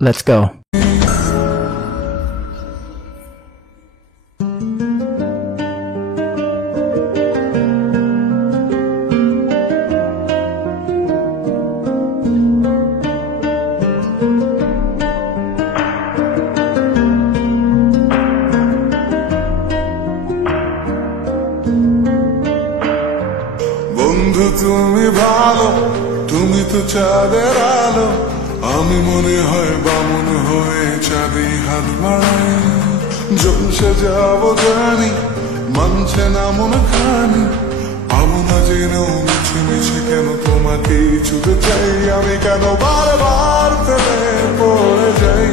Let's go. বন্ধু তুমি ভালো, তুমি তো চাঁদের আলো, আমি মনে হয় বামুন হয়ে চাঁদে হাত বাড়াই। জলসে যাব জানি, মানছে না মন খানি, পাবো না জেনেও মিছে মিছে কেন তোমাকে ছুতে চাই। আমি কেন বারবার প্রেমে পড়ে যাই,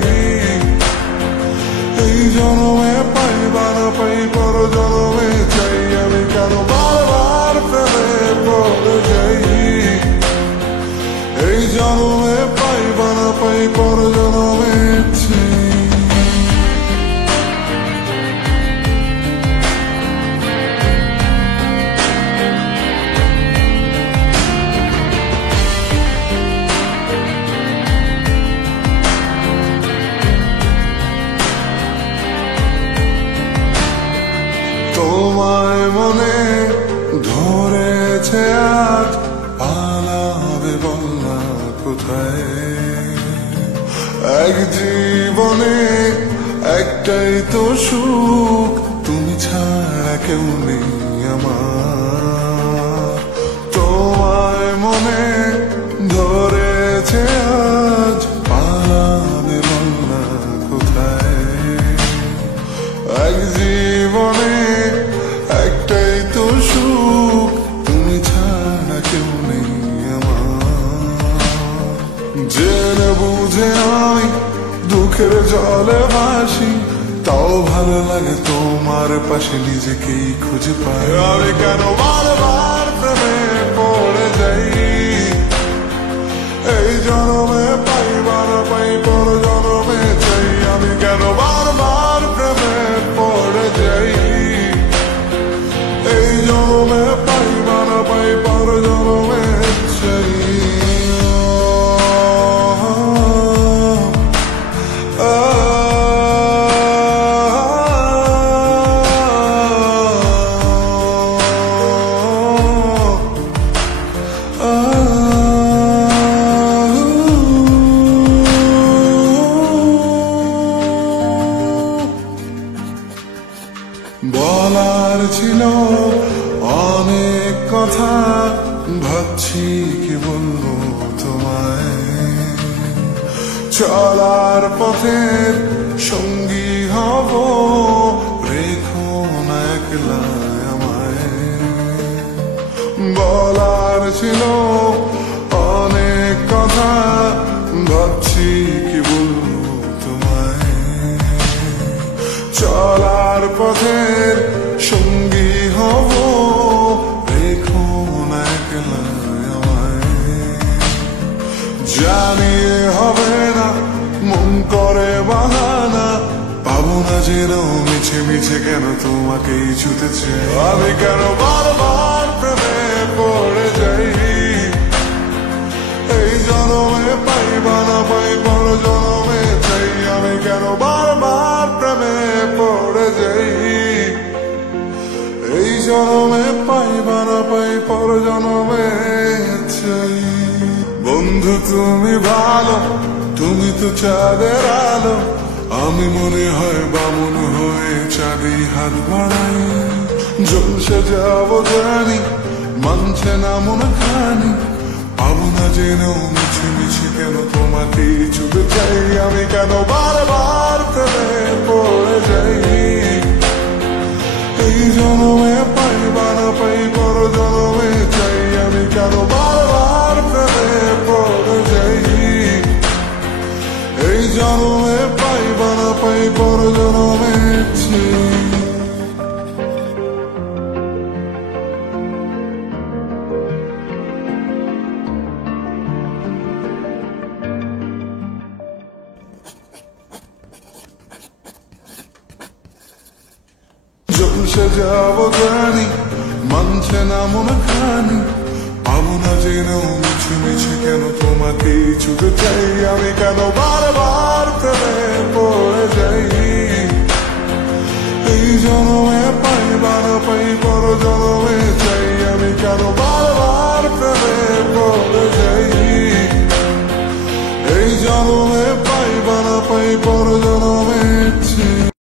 এই জন্মে পাই বা না পাই পর জন্মে চাই। আমি কেন বারবার প্রেমে পড়ে যাই, এই জন্মে পাই বা না পাই পর জন্মে চাই। তোমায় মনে ধরেছে আজ, পালাবে বলনা কোথায়। এক জীবনে একটাই তো সুখ, তুমি ছাড়া কেউ নেই আমার। তোমায় মনে ধরেছে আজ, পালাবে বলনা কোথায়। এক জীবনে একটাই তো সুখ, তুমি ছাড়া কেউ নেই আমার। জেনে বুঝে আমি দুঃখের জলে ভাসি, তাও ভালো লাগে তোমার পাশে নিজেকেই খুঁজে পাই। আমি কেন বারবার প্রেমে পড়ে যাই, এই জন্মে পাই বা না পাই পর জন্মে চাই। আমি কেন বারবার প্রেমে পড়ে যাই, এই জন্মে পাই বা না পাই পর জন্মে চাই। বলার ছিল অনেক কথা, ভাবছি কি বলবো তোমায়। চলার পথের সঙ্গী হব, রেখো না একলা আমায়। বলার ছিল অনেক কথা, ভাবছি কি বলবো তোমায়। চলার পথের সঙ্গী হব, রেখো না একলা আমায়। জানি হবে না, মন করে বাহানা, পাবো না যেন মিছে মিছে কেন তোমাকেই ছুতে চাই। আমি কেন বারবার প্রেমে পড়ে যাই, এই জন্মে পাই বা না পাই পর জন্মে চাই। আমি কেন বারবার প্রেমে পড়ে যাই, এই জন্মে পাই বা না পাই পর জন্মে চাই। বন্ধু তুমি ভালো, তুমি তো চাঁদের আলো, আমি মনে হয় বামুন হয়ে চাঁদে হাত বাড়াই। জলসে যাব জানি, মানছে না মন খানি, পাবো না জেনেও মিছে মিছে কেন তোমাকে ছুতে চাই। আমি কেন বারবার প্রেমে পড়ে যাই, এই জন্মে পাই বা না পাই পর জন্মে চাই। আমি কেন বারবার প্রেমে পড়ে যাই, এই জন্মে পাই বা না পাই পর জন্মে চাই। জলসে যাব জানি, মানছে না মন খানি, পাবো না জেনেও মিছে মিছে কেন তোমাকে ছুতে চাই। আমি কেন বারবার এই জনমে পাই বানা পাই পর জনমে চাই আমি কেন বারবার প্রেমে পড়ে যাই এই জনমে পাই বানা পাই পর জনমে চাই